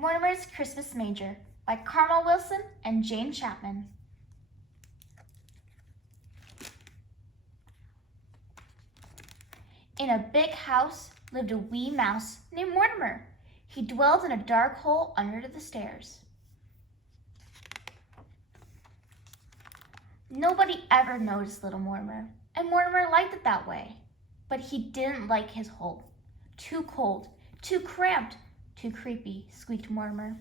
Mortimer's Christmas Manger by Carmel Wilson and Jane Chapman. In a big house lived a wee mouse named Mortimer. He dwelled in a dark hole under the stairs. Nobody ever noticed little Mortimer, and Mortimer liked it that way. But he didn't like his hole. Too cold, too cramped, too creepy, squeaked Mortimer.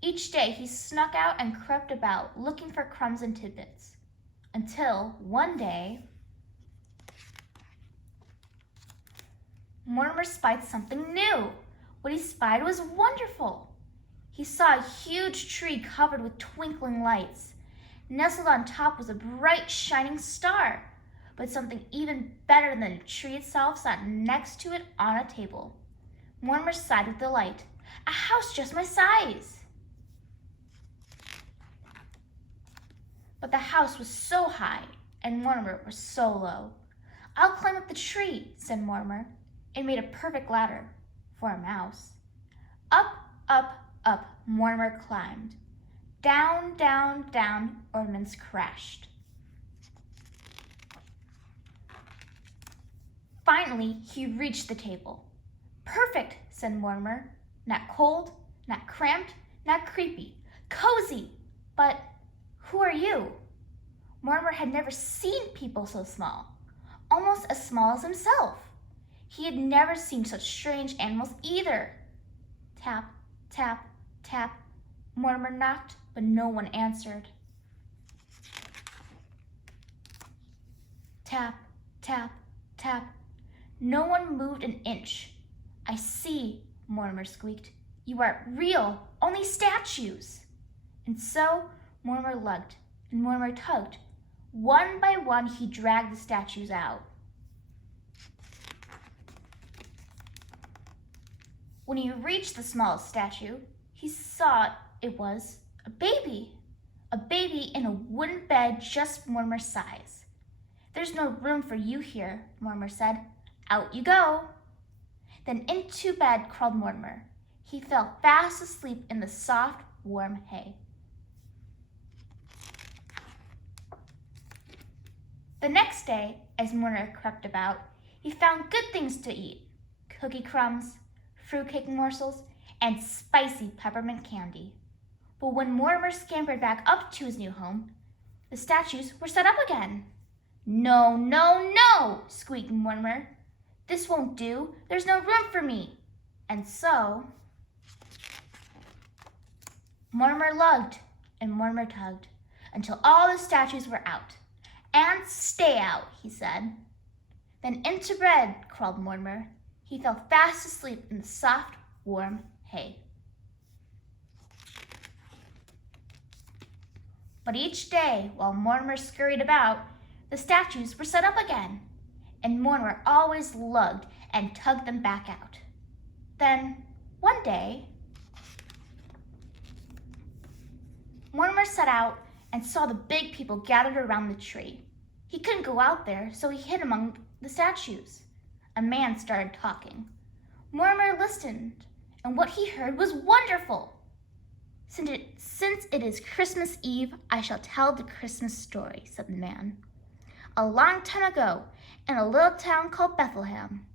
Each day he snuck out and crept about, looking for crumbs and tidbits. Until one day, Mortimer spied something new. What he spied was wonderful. He saw a huge tree covered with twinkling lights. Nestled on top was a bright, shining star. But something even better than the tree itself sat next to it on a table. Mortimer sighed with delight. A house just my size. But the house was so high, and Mortimer was so low. I'll climb up the tree, said Mortimer. It made a perfect ladder for a mouse. Up, up, up, Mortimer climbed. Down, down, down, ornaments crashed. Finally, he reached the table. Perfect, said Mortimer. Not cold, not cramped, not creepy. Cozy. But who are you? Mortimer had never seen people so small, almost as small as himself. He had never seen such strange animals either. Tap, tap, tap. Mortimer knocked, but no one answered. Tap, tap, tap. No one moved an inch. I see, Mortimer squeaked. You aren't real, only statues. And so Mortimer lugged, and Mortimer tugged. One by one, he dragged the statues out. When he reached the smallest statue, he saw it was a baby in a wooden bed just Mortimer's size. There's no room for you here, Mortimer said. Out you go. Then into bed crawled Mortimer. He fell fast asleep in the soft, warm hay. The next day, as Mortimer crept about, he found good things to eat. Cookie crumbs, fruitcake morsels, and spicy peppermint candy. But when Mortimer scampered back up to his new home, the statues were set up again. No, no, no, squeaked Mortimer. This won't do. There's no room for me. And so, Mortimer lugged and Mortimer tugged until all the statues were out. And stay out, he said. Then into bed crawled Mortimer. He fell fast asleep in the soft, warm hay. But each day, while Mortimer scurried about, the statues were set up again, and Mortimer always lugged and tugged them back out. Then, one day, Mortimer set out and saw the big people gathered around the tree. He couldn't go out there, so he hid among the statues. A man started talking. Mortimer listened, and what he heard was wonderful. Since it is Christmas Eve, I shall tell the Christmas story, said the man. A long time ago, in a little town called Bethlehem,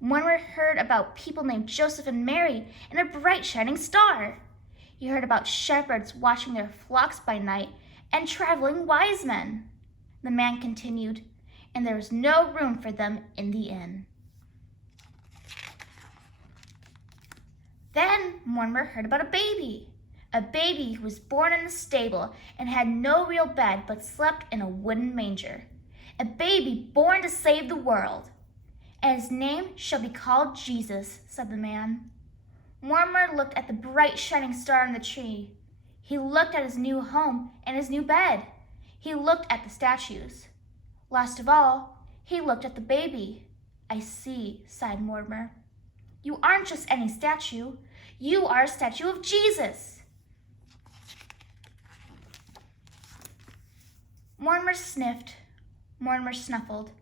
Mortimer heard about people named Joseph and Mary and a bright shining star. He heard about shepherds watching their flocks by night and traveling wise men. The man continued, and there was no room for them in the inn. Then Mortimer heard about a baby who was born in the stable and had no real bed but slept in a wooden manger. A baby born to save the world. And his name shall be called Jesus, said the man. Mortimer looked at the bright shining star in the tree. He looked at his new home and his new bed. He looked at the statues. Last of all, he looked at the baby. I see, sighed Mortimer. You aren't just any statue. You are a statue of Jesus. Mortimer sniffed. Mortimer snuffled.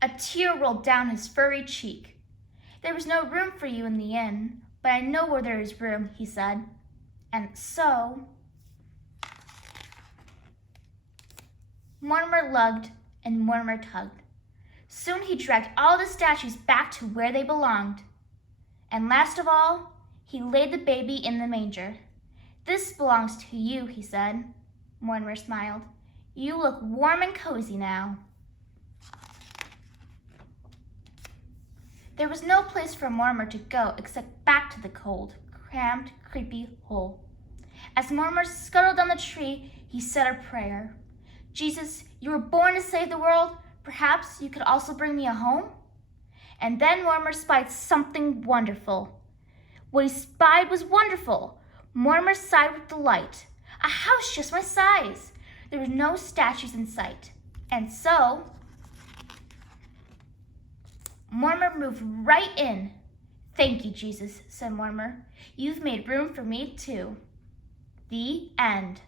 A tear rolled down his furry cheek. There was no room for you in the inn, but I know where there is room, he said. And so Mortimer lugged and Mortimer tugged. Soon he dragged all the statues back to where they belonged. And last of all, he laid the baby in the manger. This belongs to you, he said. Mortimer smiled. You look warm and cozy now. There was no place for Mortimer to go except back to the cold, cramped, creepy hole. As Mortimer scuttled down the tree, he said a prayer. Jesus, you were born to save the world. Perhaps you could also bring me a home? And then Mortimer spied something wonderful. What he spied was wonderful. Mortimer sighed with delight. A house just my size. There were no statues in sight. And so Mortimer moved right in. Thank you, Jesus, said Mortimer. You've made room for me too. The end.